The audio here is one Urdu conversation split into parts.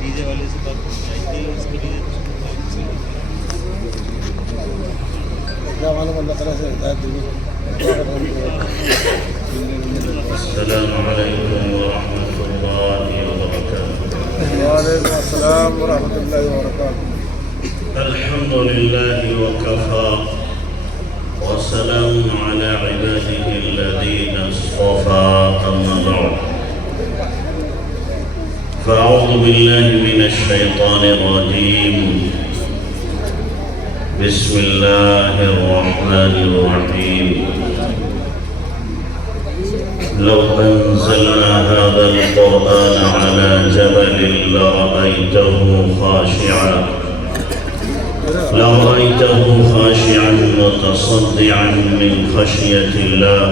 ڈیجے والے سے بات اس کے لیے کیا معلوم اللہ تعالیٰ سے ہدایت دے. السلام علیکم ورحمۃ اللہ وبرکاتہ. وعلیکم السلام ورحمۃ اللہ وبرکاتہ. الحمد للہ وکفی وسلام علی عباده الذین اصطفى اما بعد فاعوذ باللہ من الشیطان الرجیم. بسم اللہ الرحمن الرحیم. لو انزلنا هذا القرآن على جبل لرأيته خاشعا متصدعا من خشية الله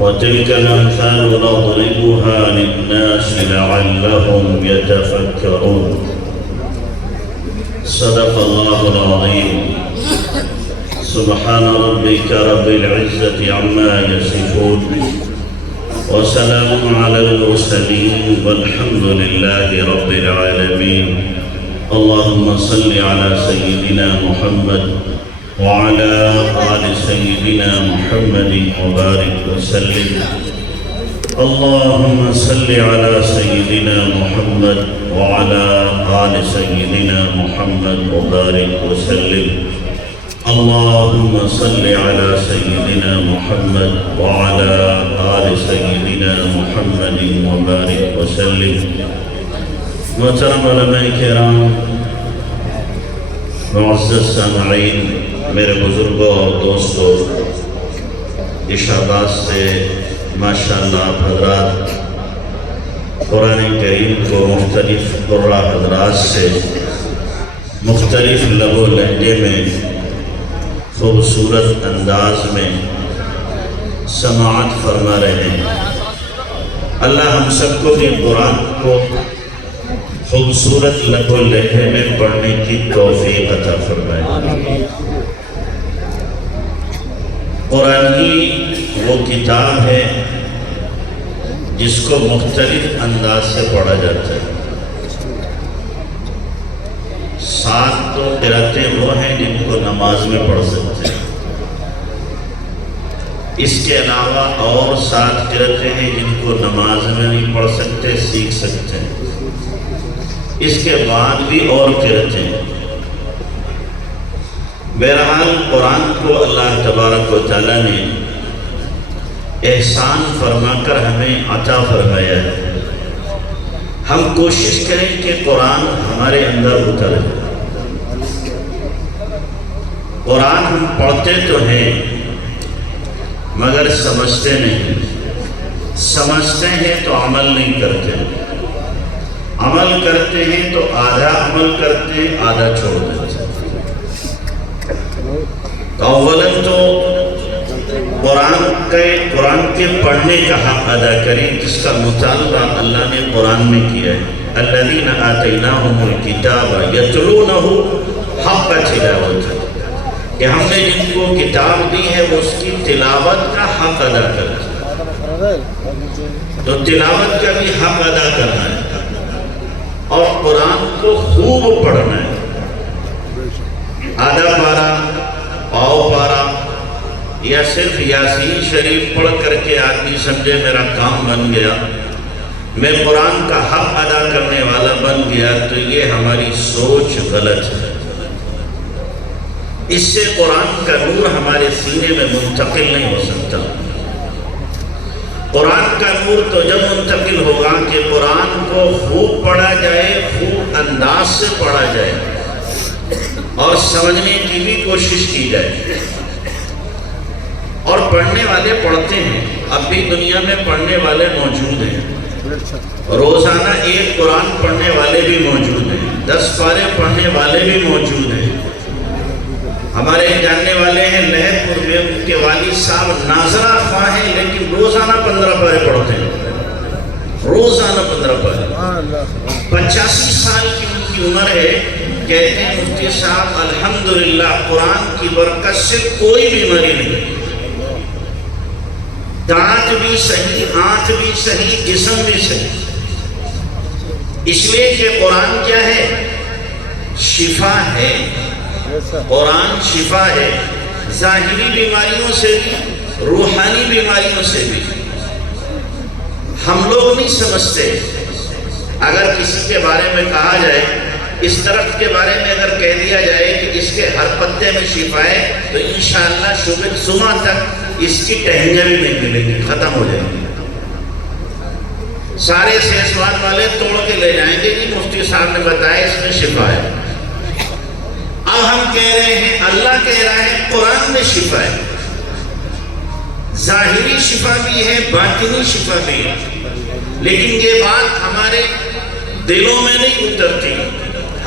وتلك الأمثال نضربها للناس لعلهم يتفكرون. صدق الله العظيم. سبحان ربك رب العزة عما يصفون وسلام على المرسلين والحمد لله رب العالمين. اللهم صل على سيدنا محمد وعلى آل سيدنا محمد وبارك وسلم. اللهم صل على سيدنا محمد وعلى آل سيدنا محمد وبارك وسلم. اللهم صل على سيدنا محمد وعلى آل سيدنا محمد وبارك وسلم. محترم علماء کرام، معزز سامعین، میرے بزرگوں اور دوستوں، اشارات سے ماشاءاللہ آپ حضرات قرآن کریم کو مختلف قرآ حضرات سے مختلف لب و لہجے میں خوبصورت انداز میں سماعت فرما رہے ہیں. اللہ ہم سب کو بھی قرآن کو خوبصورت لب و لہجے میں پڑھنے کی توفیق عطا فرمائے. قرآن ہی وہ کتاب ہے جس کو مختلف انداز سے پڑھا جاتا ہے. 7 تو قرأتیں وہ ہیں جن کو نماز میں پڑھ سکتے ہیں. اس کے علاوہ اور 7 قرأتیں ہیں جن کو نماز میں نہیں پڑھ سکتے، سیکھ سکتے ہیں. اس کے بعد بھی اور قرأتیں ہیں. بہرحال قرآن کو اللہ تبارک و تعالیٰ نے احسان فرما کر ہمیں عطا فرمایا ہے. ہم کوشش کریں کہ قرآن ہمارے اندر اترے. قرآن ہم پڑھتے تو ہیں مگر سمجھتے نہیں. سمجھتے ہیں تو عمل نہیں کرتے. عمل کرتے ہیں تو آدھا عمل کرتے ہیں، آدھا چھوڑ دیتے ہیں. اولاً تو قرآن کے پڑھنے کا حق ادا کریں جس کا مطالبہ اللہ نے قرآن میں کیا ہے. الذین آتیناہم الکتاب یتلونہ حق تلاوتہ، کہ ہم نے جن کو کتاب دی ہے وہ اس کی تلاوت کا حق ادا کرتے ہیں. تو تلاوت کا بھی حق ادا کرنا ہے اور قرآن کو خوب پڑھنا ہے. آدھا پارا، پاؤ پارا یا صرف یاسین شریف پڑھ کر کے آدمی سمجھے میرا کام بن گیا، میں قرآن کا حق ادا کرنے والا بن گیا، تو یہ ہماری سوچ غلط ہے. اس سے قرآن کا نور ہمارے سینے میں منتقل نہیں ہو سکتا. قرآن کا نور تو جب منتقل ہوگا کہ قرآن کو خوب پڑھا جائے، خوب انداز سے پڑھا جائے اور سمجھنے کی بھی کوشش کی جائے. اور پڑھنے والے پڑھتے ہیں. اب بھی دنیا میں پڑھنے والے موجود ہیں. روزانہ ایک قرآن پڑھنے والے بھی موجود ہیں، 10 پارے پڑھنے والے بھی موجود ہیں. ہمارے جاننے والے ہیں لہر پور میں، ان کے والد صاحب ناظرہ خواہ ہیں، لیکن روزانہ 15 پارے پڑھتے ہیں، روزانہ 15 پارے۔ 85 سال کی ان کی عمر ہے۔ کہتے ہیں مفتی صاحب الحمدللہ قرآن کی برکت سے کوئی بیماری نہیں، دانت بھی صحیح، آنکھ بھی صحیح، جسم بھی صحیح، اس لیے کہ قرآن کیا ہے؟ شفا ہے۔ قرآن شفا ہے، ظاہری بیماریوں سے بھی، روحانی بیماریوں سے بھی۔ ہم لوگ نہیں سمجھتے، اگر کسی کے بارے میں کہا جائے، اس درخت کے بارے میں اگر کہہ دیا جائے کہ اس کے ہر پتے میں شفا ہے، تو انشاءاللہ شبہ صبح تک اس کی ٹہنیاں بھی نہیں ملیں گی، ختم ہو جائیں گی۔ سارے سیسوان والے توڑ کے لے جائیں گے، جی مفتی صاحب نے بتایا اس میں شفا ہے۔ اب ہم کہہ رہے ہیں، اللہ کہہ رہا ہے قرآن میں شفا ہے، ظاہری شفا بھی ہے، باطنی شفا بھی ہے، لیکن یہ بات ہمارے دلوں میں نہیں اترتی،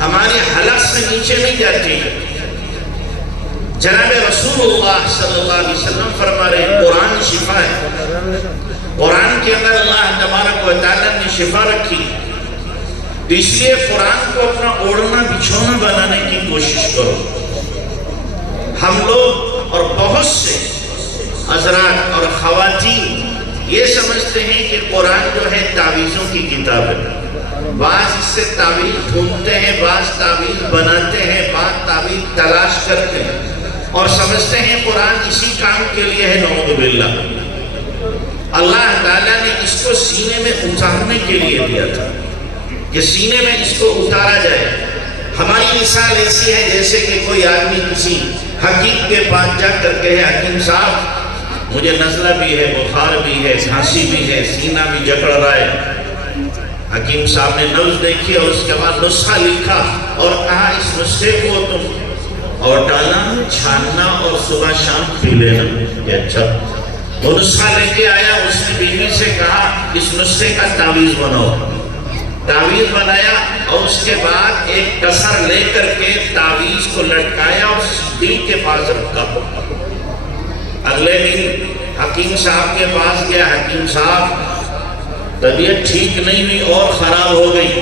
ہماری حلق سے نیچے نہیں جاتی۔ جناب رسول اللہ صلی اللہ علیہ وسلم فرما رہے ہیں قرآن شفا ہے، قرآن کے اندر اللہ تبارک و تعالیٰ نے شفا رکھی، اس لیے قرآن کو اپنا اوڑھنا بچھونا بنانے کی کوشش کرو۔ ہم لوگ اور بہت سے حضرات اور خواتین یہ سمجھتے ہیں کہ قرآن جو ہے تعویذوں کی کتاب ہے، بعض اس سے تعویذ ڈھونڈتے ہیں، بعض تعویذ بناتے ہیں، بعض تعویذ تلاش کرتے ہیں اور سمجھتے ہیں قرآن اسی کام کے لیے ہے۔ نعوذ باللہ، اللہ تعالیٰ نے اس کو سینے میں اتارنے کے لیے دیا تھا کہ سینے میں اس کو اتارا جائے۔ ہماری مثال ایسی ہے جیسے کہ کوئی آدمی کسی حکیم کے پاس جا کر کہے حکیم صاحب مجھے نزلہ بھی ہے، بخار بھی ہے، کھانسی بھی ہے، سینہ بھی جکڑ رہا ہے۔ حکیم صاحب نے نبض دیکھی اور اس کے بعد نسخہ لکھا اور کہا اس نسخے کو تم اور ڈالنا، چھاننا اور صبح شام پی لینا۔ کہ اچھا، وہ نسخہ لے کے آیا، اس نے بیوی سے کہا اس نسخے کا تعویذ بناؤ۔ تعویذ بنایا اور اس کے بعد ایک کسر لے کر کے تعویذ کو لٹکایا اور دل کے پاس رکھا۔ اگلے دن حکیم صاحب کے پاس گیا، حکیم صاحب طبیعت ٹھیک نہیں ہوئی اور خراب ہو گئی۔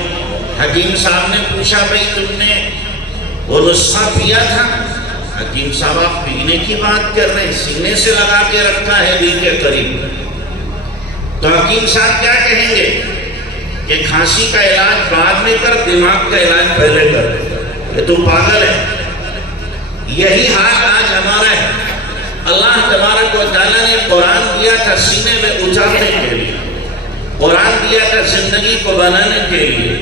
حکیم صاحب نے پوچھا بھئی تم نے وہ نسخہ پیا تھا؟ حکیم صاحب آپ پینے کی بات کر رہے ہیں، سینے سے لگا کے رکھا ہے دل کے قریب۔ تو حکیم صاحب کیا کہیں گے کہ کھانسی کا علاج بعد میں کر، دماغ کا علاج پہلے کر، کہ تم پاگل ہے۔ یہی حال آج ہمارا ہے۔ اللہ تبارک و تعالیٰ نے قرآن دیا تھا سینے میں اتارنے کے لیے، قرآن دیا تھا زندگی کو بنانے کے لیے،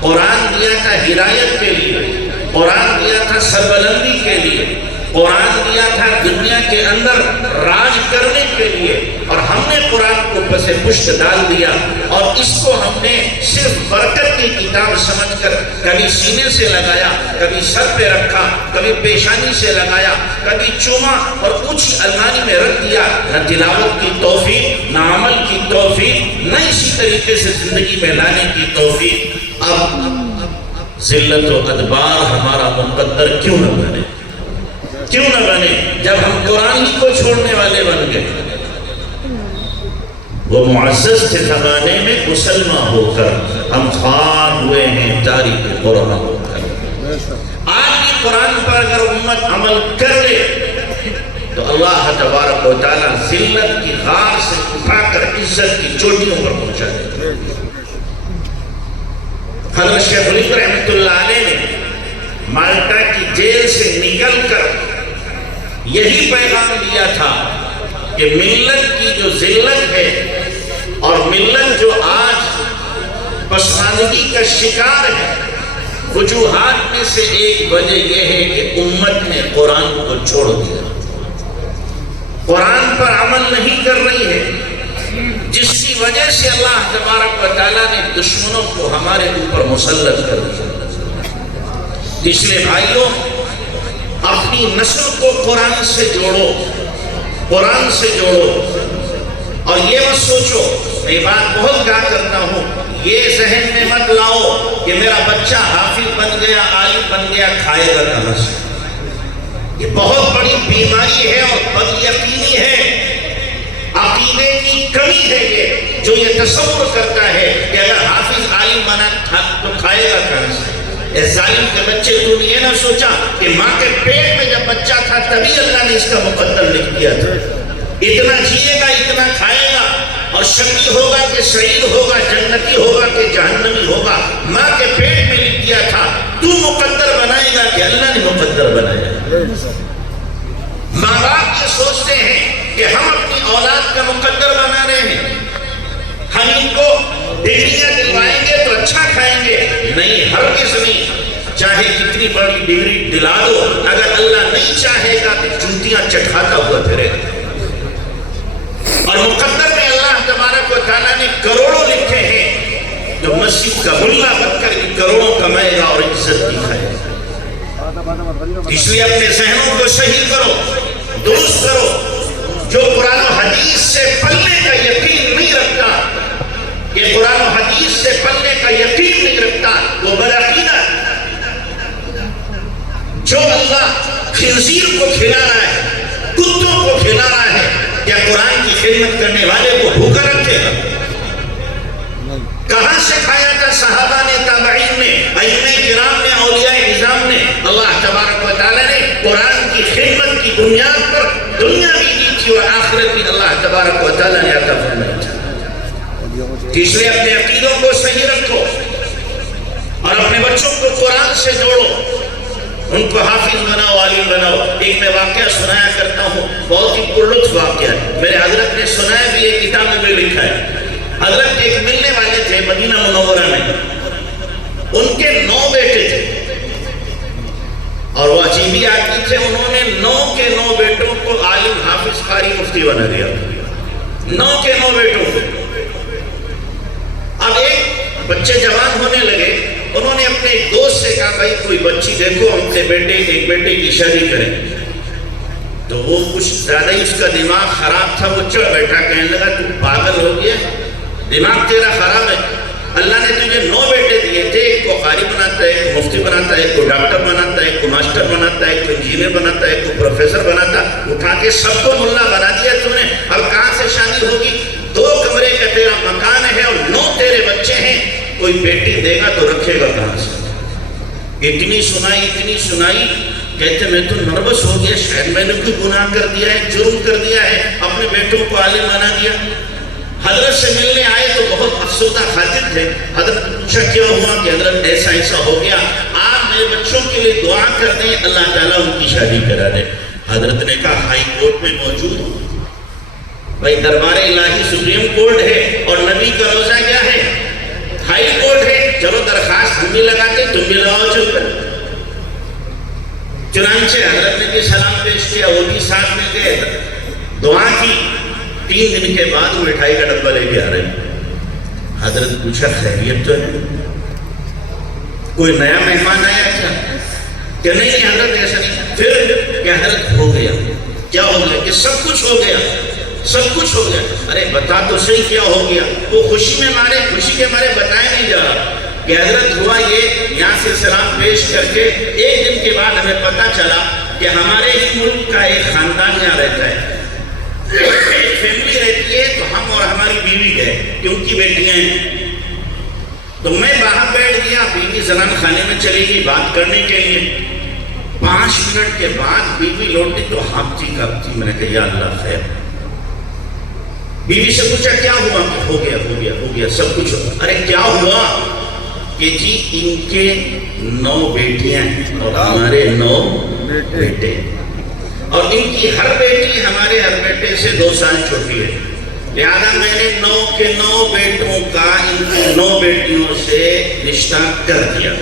قرآن دیا تھا ہدایت کے لیے، قرآن دیا تھا سربلندی کے لیے، قرآن دیا تھا دنیا کے اندر راج کرنے کے لیے، اور ہم نے قرآن کو پس پشت ڈال دیا اور اس کو ہم نے صرف برکت کی کتاب سمجھ کر کبھی سینے سے لگایا، کبھی سر پہ رکھا، کبھی پیشانی سے لگایا، کبھی چوما اور اونچی الماری میں رکھ دیا۔ نہ تلاوت کی توفیق، نہ عمل کی توفیق، نہ اسی طریقے سے زندگی میں لانے کی توفیق۔ اب ذلت و ادبار ہمارا مقدر کیوں نہ بنے؟ کیوں نہ بنے جب ہم قرآن ہی کو چھوڑنے والے بن گئے؟ وہ معزز تھے زمانے میں مسلمان ہو کر، ہم خوار ہوئے ہیں تاریخ قرآن ہو کر۔ آج بھی قرآن پر اگر امت عمل کر لے تو اللہ تبارک و تعالیٰ ذلت کی غار سے اٹھا کر عزت کی چوٹیوں پر پہنچا دے۔ حضرت شیخ علی رحمۃ اللہ علیہ نے مالٹا کی جیل سے نکل کر یہی پیغام دیا تھا کہ ملت کی جو ذلت ہے اور ملت جو آج پسماندگی کا شکار ہے، وجوہات میں سے ایک وجہ یہ ہے کہ امت نے قرآن کو چھوڑ دیا، قرآن پر عمل نہیں کر رہی ہے، جس کی وجہ سے اللہ تبارک و تعالیٰ نے دشمنوں کو ہمارے اوپر مسلط کر دیا۔ اس لیے بھائیوں، اپنی نسل کو قرآن سے جوڑو، قرآن سے جوڑو، اور یہ مت سوچو، میں بات بہت کہا کرتا ہوں، یہ ذہن میں مت لاؤ کہ میرا بچہ حافظ بن گیا، عالم بن گیا، کھائے گا کہاں سے؟ یہ بہت بڑی بیماری ہے اور بد یقینی ہے، عقیدے کی کمی ہے یہ، جو یہ تصور کرتا ہے کہ اگر حافظ عالم بنا تو کھائے گا کہاں سے؟ اے ظالم کے بچے، تو نے یہ نہ سوچا کہ ماں کے پیٹ میں جب بچہ تھا تبھی اللہ نے اس کا مقدر لکھ دیا تھا، اتنا جیے گا اتنا کھائے گا، اور شقی ہوگا کہ سعید ہوگا، جنتی ہوگا کہ جہنمی ہوگا، ماں کے پیٹ میں لکھ دیا تھا۔ تو مقدر بنائے گا کہ اللہ نے مقدر بنایا؟ ماں باپ یہ سوچتے ہیں کہ ہم اپنی اولاد کا مقدر بنا رہے ہیں، ہم ان کو ڈگریاں دلوائیں گے تو اچھا کھائیں گے، نہیں، ہرگز نہیں، چاہے کتنی بڑی ڈگری دلا دو، اگر اللہ نہیں چاہے گا تو جوتیاں چٹکھاتا ہوا پھرے گا۔ اور مقدر میں اللہ تبارک و تعالیٰ نے کروڑوں لکھے ہیں، جو مسجد کا ملا بن کر بھی کروڑوں کمائے گا اور عزت دکھائے گا۔ اس لیے اپنے ذہنوں کو صحیح کرو، درست کرو۔ جو قرآن و حدیث سے پلنے کا یقین نہیں رکھتا، کہ قرآن و حدیث سے پلنے کا یقین نہیں رکھتا، وہ بدعقیدہ ہے۔ جو اللہ خنزیر کو کھلا رہا ہے، کتوں کو کھلا رہا ہے، کیا قرآن کی خدمت کرنے والے کو بھوکا رکھے گا؟ کہاں سے کھایا تھا صحابہ نے، تابعین نے، ائمہ کرام نے، اولیاء نظام نے؟ اللہ تبارک و تعالیٰ نے قرآن کی خدمت کی بنیاد پر دنیا بھی دی تھی اور آخرت بھی اللہ تبارک و تعالیٰ نے عطا فرمائی تھی۔ اس لیے اپنے عقیدوں کو صحیح رکھو اور اپنے بچوں کو قرآن سے جوڑو، ان کو حافظ بناؤ، عالم بناؤ۔ ایک میں واقعہ سنایا کرتا ہوں، بہت ہی پرلطف واقعہ ہے، میرے حضرت نے سنایا بھی، ایک کتاب میں بھی لکھا ہے۔ حضرت ایک ملنے والے تھے مدینہ منورہ میں، ان کے 9 بیٹے تھے اور وہ عجیبی آدمی تھے، انہوں نے 9 کے 9 بیٹوں کو عالم، حافظ، قاری، مفتی بنا دیا، 9 کے 9 بیٹوں کو۔ اب ایک بچے جوان ہونے لگے، انہوں نے اپنے ایک دوست سے کہا بھائی کوئی بچی دیکھو، ہم اپنے ایک بیٹے کی شادی کریں۔ تو وہ کچھ زیادہ ہی اس کا دماغ خراب تھا، وہ چڑھ بیٹھا، کہنے لگا تو پاگل ہو گیا، دماغ تیرا خراب ہے، اللہ نے تجھے 9 بیٹے دیے تھے، ایک کو قاری بناتا ہے، ایک کو مفتی بناتا ہے، ایک کو ڈاکٹر بناتا ہے، ایک کو ماسٹر بناتا ہے، ایک کو انجینئر بناتا ہے، ایک کو پروفیسر بناتا، اٹھا کے سب کو ملا بنا دیا تم نے، اب کہاں سے شادی ہوگی؟ 2 کمرے کا تیرا مکان ہے اور 9 تیرے بچے ہیں، کوئی بیٹی دے گا تو رکھے گا کہاں سے؟ اتنی سنائی، کہتے میں تو نروس ہو گیا، شاید میں نے کوئی گناہ کر دیا ہے، جرم کر دیا ہے، اپنے بیٹوں کو عالم بنا دیا۔ حضرت سے ملنے آئے تو بہت افسردہ خاطر تھے، حضرت پوچھا کیا ہوا؟ کہ حضرت ایسا ہو گیا، آپ میرے بچوں کے لیے دعا کر دیں، اللہ تعالیٰ ان کی شادی کرا دے۔ حضرت نے کہا ہائی کورٹ میں موجود ہوں، بھائی دربار الہی سپریم کورٹ ہے اور نبی کا روزہ کیا ہے؟ ہائی کورٹ ہے، چلو درخواست ہم بھی لگاتے، تم بھی لگاؤ چل کر۔ چنانچہ حضرت نے بھی سلام پیش کیا، وہ بھی ساتھ میں گئے، دعا کی۔ 3 دن کے بعد وہ مٹھائی کا ڈبہ لے کے آ رہے ہیں۔ حضرت پوچھا خیریت تو ہے؟ کوئی نیا مہمان آیا کیا؟ کہ نہیں حضرت ایسا نہیں۔ پھر کہ حضرت ہو گیا، کیا ہو گیا؟ کہ سب کچھ ہو گیا، سب کچھ ہو گیا۔ ارے بتا تو صحیح کیا ہو گیا؟ وہ خوشی کے مارے بتائے نہیں جا رہا کہ حضرت ہوا یہ، یہاں سے سلام پیش کر کے 1 دن کے بعد ہمیں پتا چلا کہ ہمارے ہی ملک کا ایک خاندان یہاں رہتا ہے، ایک فیملی رہتی ہے، تو ہم اور ہماری بیوی گئے کہ ان کی بیٹیاں ہیں، تو میں باہر بیٹھ گیا، بیوی زنان خانے میں چلی گئی بات کرنے کے لیے۔ 5 منٹ کے بعد بیوی لوٹی تو ہانپتی کانپتی، میں نے کہا یا اللہ خیر۔ بیوی سے پوچھا کیا ہوا؟ ہو گیا سب کچھ ہو۔ ارے کیا ہوا؟ کہ جی ان کے 9 بیٹیاں ہیں اور ہمارے 9 بیٹے، اور ان کی ہر بیٹی ہمارے ہر بیٹے سے 2 سال چھوٹی ہے، لہذا میں نے 9 کے 9 بیٹوں کا ان کی 9 بیٹیوں سے رشتہ کر دیا۔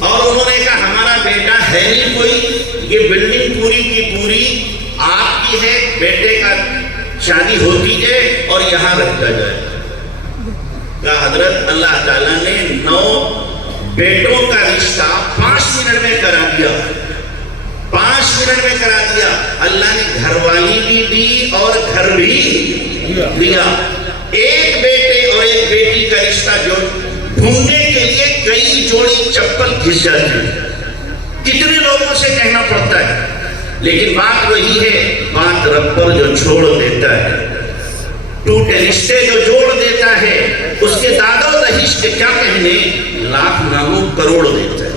اور انہوں نے کہا ہمارا بیٹا ہے نہیں کوئی، یہ بلڈنگ پوری کی پوری آپ کی ہے، بیٹے کا شادی ہوتی جائے اور یہاں رہتا جائے۔ کہا حضرت اللہ تعالیٰ نے 9 بیٹوں کا رشتہ 5 منٹ میں کرا دیا، 5 منٹ میں کرا دیا۔ اللہ نے گھر والی بھی دی اور گھر بھی دیا۔ ایک بیٹے اور ایک بیٹی کا رشتہ جو ڈھونڈنے کے لیے کئی جوڑی چپل گھس جاتی، سے کہنا پڑتا ہے، لیکن بات وہی ہے، بات رب پر جو چھوڑ دیتا ہے، ٹوٹے رشتے جو جوڑ دیتا ہے، اس کے داد و دہیش کے کیا کہنے، لاکھ ناموں کروڑ دیتا ہے۔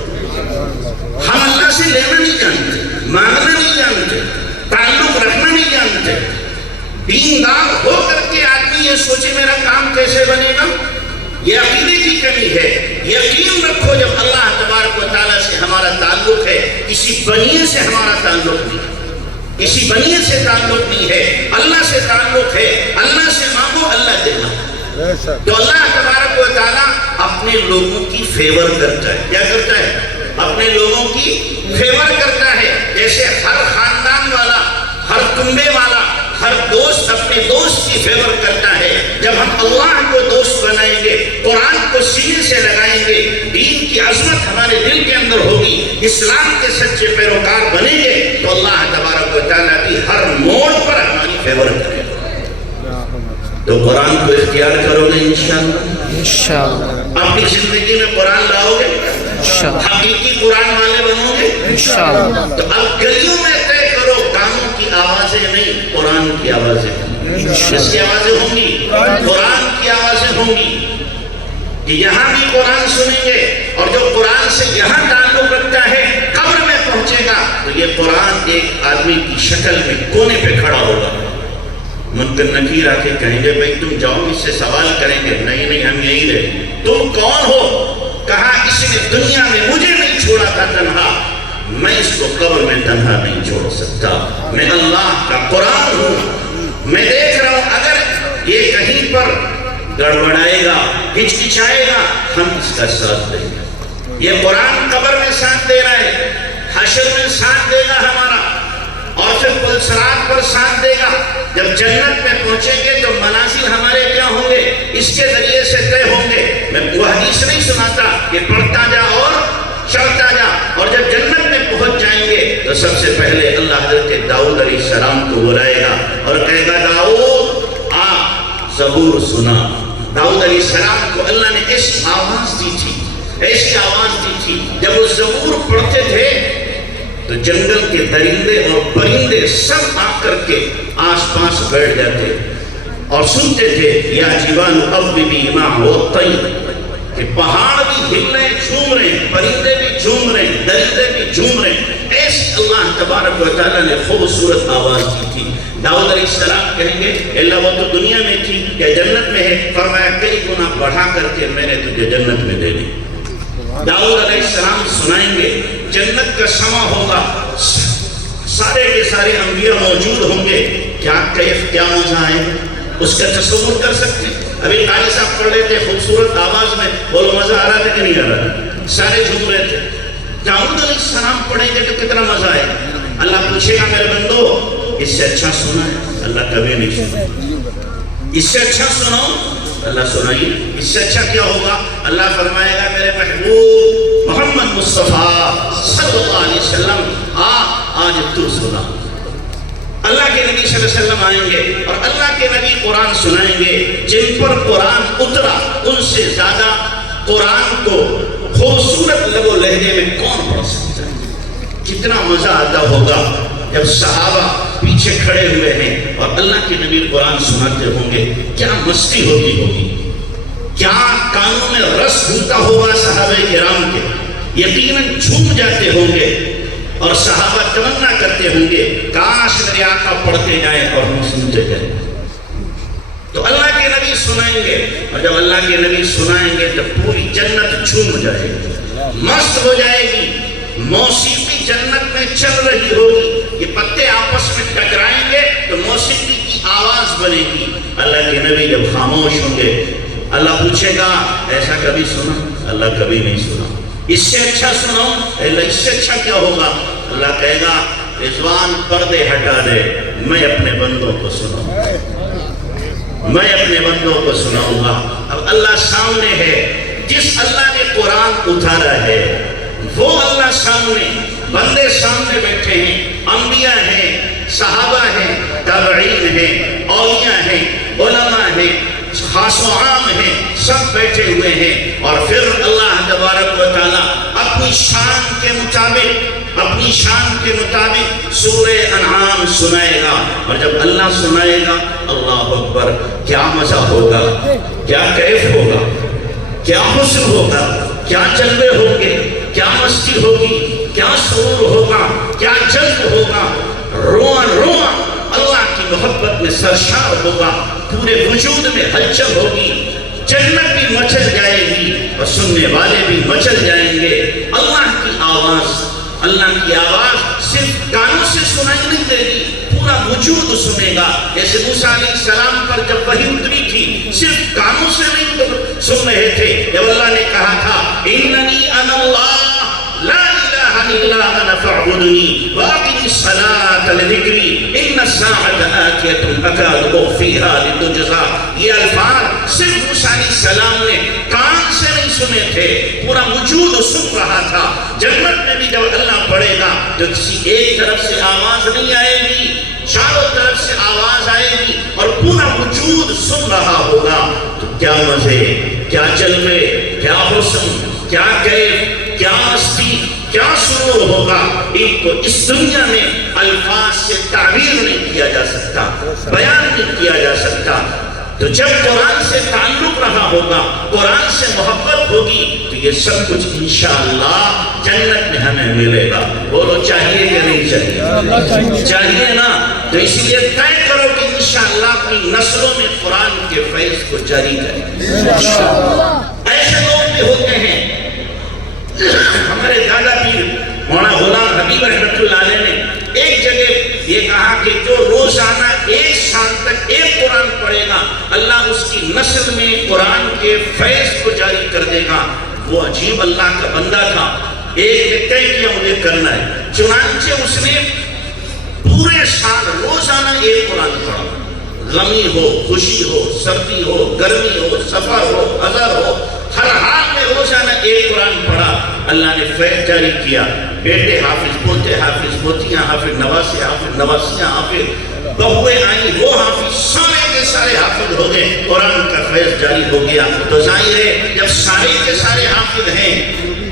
ہم اللہ سے لینا نہیں جانتے، مانگنا نہیں جانتے، تعلق رکھنا نہیں جانتے۔ دیندار ہو کر کے آدمی یہ سوچے میرا کام کیسے بنے گا، یہ عقیدے کی کمی ہے۔ یقین رکھو جب اللہ تبارک و تعالیٰ سے ہمارا تعلق ہے، کسی بنیے سے ہمارا تعلق نہیں، کسی بنیے سے تعلق نہیں ہے، اللہ سے تعلق ہے۔ اللہ سے مانگو، اللہ دینا۔ تو اللہ تبارک و تعالیٰ اپنے لوگوں کی فیور کرتا ہے۔ کیا کرتا ہے؟ اپنے لوگوں کی فیور کرتا ہے۔ جیسے ہر خاندان والا، ہر کنبے والا، ہر دوست اپنے دوست کی فیور کرتا ہے۔ جب ہم اللہ کو دوست بنائیں گے، قرآن کو سینے سے لگائیں گے، دین کی عظمت ہمارے دل کے اندر ہوگی، اسلام کے سچے پیروکار بنیں گے، تو اللہ تبارک و تعالیٰ بھی ہر موڑ پر ہماری فیور کرے گا۔ تو قرآن کو اختیار کرو گے انشاءاللہ، اپنی زندگی میں قرآن لاؤ گے، حقیقی قرآن والے بنو گے انشاءاللہ۔ تو اب گلیوں میں طے کرو، کانوں کی آوازیں نہیں، قرآن کی آوازیں ہوں گی۔ کس کی آوازیں ہوں گی؟ قرآن کی آوازیں ہوں گی، کہ یہاں بھی قرآن سنیں گے، اور جو قرآن سے یہاں تعلق رکھتا ہے قبر میں پہنچے گا تو یہ قرآن ایک آدمی کی شکل میں کونے پہ کھڑا ہوگا۔ منکر نکیر آ کے کہیں گے بھئی تم جاؤ، اس سے سوال کریں گے، نہیں نہیں ہم یہی رہے۔ تم کون ہو؟ کہا اس نے دنیا میں مجھے نہیں چھوڑا تھا تنہا، میں اس کو قبر میں تنہا نہیں چھوڑ سکتا، میں اللہ کا قرآن ہوں۔ میں دیکھ رہا ہوں اگر یہ کہیں پر گڑبڑائے گا، ہچکچائے گا، ہم اس کا ساتھ دیں گے۔ یہ قرآن قبر میں ساتھ دے رہا ہے، حشر میں ساتھ دے گا ہمارا، اور پھر پل صراط پر ساتھ دے گا۔ جب جنت میں پہنچیں گے تو منازل ہمارے کیا ہوں گے، اس کے ذریعے سے طے ہوں گے۔ میں وہ حدیث نہیں سناتا کہ پڑھتا جا اور چڑھتا جا، اور جب جنت میں پہنچ جائیں گے تو سب سے پہلے اللہ حضرت داؤد علیہ السلام کو بلائے گا اور کہے گا داؤد آ زبور سنا۔ داؤد علیہ السلام کو اللہ نے ایسی آواز دی تھی، ایسی آواز دی تھی، جب وہ زبور پڑھتے تھے تو جنگل کے درندے اور پرندے سب آ کر کے آس پاس بیٹھ جاتے اور سنتے تھے، یا جبال اوبی ما والطیر، کہ پہاڑ بھی ہل رہے جھوم رہے ہیں، پرندے بھی جھوم رہے ہیں، درندے بھی جھوم رہے ہیں۔ ایسے اللہ تبارک و تعالیٰ نے خوبصورت آواز دی تھی۔ داؤد علیہ السلام کہیں گے اللہ وہ تو دنیا میں تھی یا جنت میں ہے، فرمایا کئی گنا بڑھا کر کے میں نے تجھے جنت میں دے دی۔ داؤد علیہ السلام سنائیں گے، جنت کا سما ہوگا، سارے کے سارے انبیاء موجود ہوں گے، کیا کیف، کیا مزہ آئے، اس کا تصور کر سکتے۔ ابھی قاری صاحب پڑھ رہے تھے خوبصورت آواز میں، بولو مزہ آ رہا تھا کہ نہیں آ رہا تھا؟ سارے جھوم رہے تھے۔ داؤد علیہ السلام پڑھیں گے تو کتنا مزہ آئے۔ اللہ پوچھے گا میرے بندو اس سے اچھا سنا ہے؟ اللہ کبھی نہیں سنا۔ اس سے اچھا سناؤ؟ اللہ سنائیے۔ اس سے اچھا کیا ہوگا؟ اللہ فرمائے گا میرے محبوب محمد مصطفیٰ صلی اللہ علیہ وسلم آج تو سنا۔ اللہ کے نبی صلی اللہ علیہ وسلم آئیں گے اور اللہ کے نبی قرآن سنائیں گے، جن پر قرآن اترا ان سے زیادہ قرآن کو خوبصورت لب و لہجے میں کون پڑھ سکتا ہے؟ کتنا مزہ آتا ہوگا جب صحابہ پیچھے کھڑے ہوئے ہیں اور اللہ کے نبی قرآن سناتے ہوں گے، کیا مستی ہوتی ہوگی، کیا کانوں میں رس گھومتا ہوگا صحابہ کرام کے، یقیناً جھوم جاتے ہوں گے اور صحابہ تمنا کرتے ہوں گے کاش میرے آقا پڑھتے جائیں اور ہم سنتے جائیں۔ تو اللہ کے نبی سنائیں گے، اور جب اللہ کے نبی سنائیں گے تو پوری جنت جھوم جائے گی، مست ہو جائے گی، موسیقی جنت میں چل رہی ہوگی، یہ پتے آپس میں ٹکرائیں گے تو موسیقی کی آواز بنے گی۔ اللہ کے نبی جب خاموش ہوں گے، اللہ پوچھے گا ایسا کبھی سنا؟ اللہ کبھی نہیں سنا۔ اس سے اچھا سناؤ؟ اللہ اس سے اچھا کیا ہوگا؟ اللہ کہے گا رضوان پردے ہٹا دے، میں اپنے بندوں کو سناؤں گا، میں اپنے بندوں کو سناؤں گا۔ اب اللہ سامنے ہے، جس اللہ نے قرآن اتارا ہے وہ اللہ سامنے، بندے سامنے بیٹھے ہیں، انبیاء ہیں، صحابہ ہیں، تابعین ہیں، اولیاء ہیں، علماء ہیں، خاص و عام ہیں، سب بیٹھے ہوئے ہیں، اور پھر اللہ تبارک و تعالیٰ اپنی شان کے مطابق، اپنی اپنی شان کے مطابق سورہ انعام سنائے گا، اور جب اللہ سنائے گا اللہ اکبر کیا مزہ ہوگا، کیا کیف ہوگا، کیا حسن ہوگا، کیا جلوے ہوں گے، کیا مستی ہوگی، کیا سرور ہوگا، کیا جذب ہوگا، رواں رواں اللہ کی محبت میں سرشار ہوگا، پورے وجود میں ہلچل ہوگی، جنت بھی مچل جائے گی اور سننے والے بھی مچل جائیں گے۔ اللہ کی آواز صرف کانوں سے سنائی نہیں دے گی، پورا وجود سنے گا۔ جیسے موسیٰ علیہ السلام پر جب وحی اتری تھی صرف کانوں سے نہیں سن رہے تھے، جب اللہ نے کہا تھا اننی انا اللہ لا الہ الا انا فاعبدنی واقم الصلاۃ لذکری ان الساعۃ آتیۃ اکاد اخفیہا لتجزا، یہ الفاظ صرف موسیٰ علیہ السلام نے کان سے نہیں سنے تھے، پورا وجود سن رہا تھا۔ جنت میں بھی جب اللہ پڑھے گا تو کسی ایک طرف سے آواز نہیں آئے گی، چاروں طرف سے آواز آئے گی اور پورا وجود سن رہا ہوگا۔ تو کیا مزے، کیا جلوے، کیا حسن، کیا کیف، کیا مستی، کیا سرور ہوگا، ان کو اس دنیا میں الفاظ سے تعبیر نہیں کیا جا سکتا، بیان نہیں کیا جا سکتا۔ تو جب قرآن سے تعلق رہا ہوگا، قرآن سے محبت ہوگی تو یہ سب کچھ انشاءاللہ جنت میں ہمیں ملے گا۔ بولو چاہیے کہ نہیں چاہیے؟ چاہیے نا؟ تو اس لیے طے کرو کہ انشاءاللہ اپنی نسلوں میں قرآن کے فیض کو جاری کریں۔ ایسے لوگ بھی ہوتے ہیں، ہمارے دادا پیر مولانا غلام حبیب رحمۃ اللہ علیہ نے ایک جگہ یہ کہا کہ جو روزانہ ایک سال تک ایک قرآن پڑھے گا اللہ اس کی نسل میں قرآن کے فیض کو جاری کر دے گا۔ وہ عجیب اللہ کا بندہ تھا، ایک نے طے کیا مجھے کرنا ہے، چنانچہ اس نے پورے سال روزانہ ایک قرآن پڑھا، غمی ہو، خوشی ہو، سردی ہو، گرمی ہو، سفر ہو، حضر ہو، ہر حال میں روزانہ ایک قرآن پڑھا۔ اللہ نے فیض جاری کیا، بیٹے حافظ، پوتے حافظ، پوتیاں حافظ، نواسے حافظ، نواسیاں حافظ، بہویں آئیں وہ حافظ، سارے کے سارے حافظ ہو گئے، قرآن کا فیض جاری ہو گیا۔ تو ظاہر ہے جب سارے کے سارے حافظ ہیں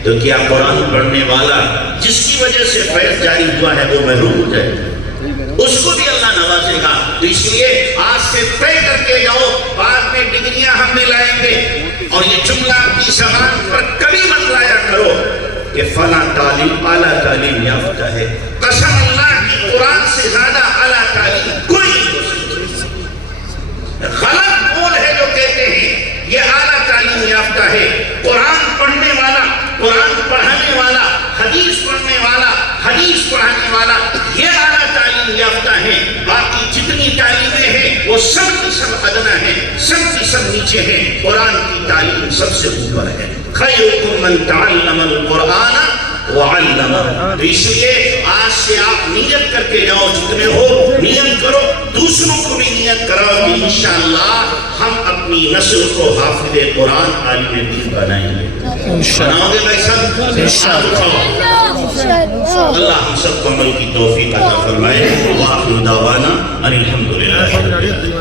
تو کیا قرآن پڑھنے والا جس کی وجہ سے فیض جاری ہوا ہے وہ محروم ہو جائے، اس کو بھی اللہ نوازے گا۔ تو اس لیے آج سے طے کر کے جاؤ، بعد میں ڈگریاں ہم نے لائیں گے، اور یہ جملہ اپنی زبان پر کبھی مت لایا کرو کہ فلاں تعلیم اعلیٰ تعلیم یافتہ ہے۔ قسم اللہ کی قرآن سے زیادہ اعلیٰ تعلیم کوئی نہیں ہو سکتی۔ غلط قول ہے جو کہتے ہیں یہ اعلیٰ تعلیم یافتہ ہے۔ قرآن پڑھنے والا، قرآن پڑھانے والا، حدیث پڑھنے والا، حدیث پڑھانے والا، یہ اعلیٰ تعلیم یافتہ ہیں۔ باقی جتنی تعلیمیں ہیں وہ سب کی سب ادنا ہیں، سب کی سب نیچے ہیں۔ قرآن کی تعلیم سب سے اوپر ہے۔ خیرکم من تعلم القرآن وعلمہ۔ تو اس لیے آج سے آپ نیت کر کے جاؤ، جتنے ہو نیت کرو، دوسروں کو بھی نیت کراؤ کہ انشاءاللہ ہم اپنی نسل کو حافظ قرآن عالم دین بنائیں گے۔ بناؤ گے بھائی صاحب؟ اللہ ہم سب کو عمل کی توفیق عطا فرمائے۔ وآخر دعوانا ان الحمدللہ۔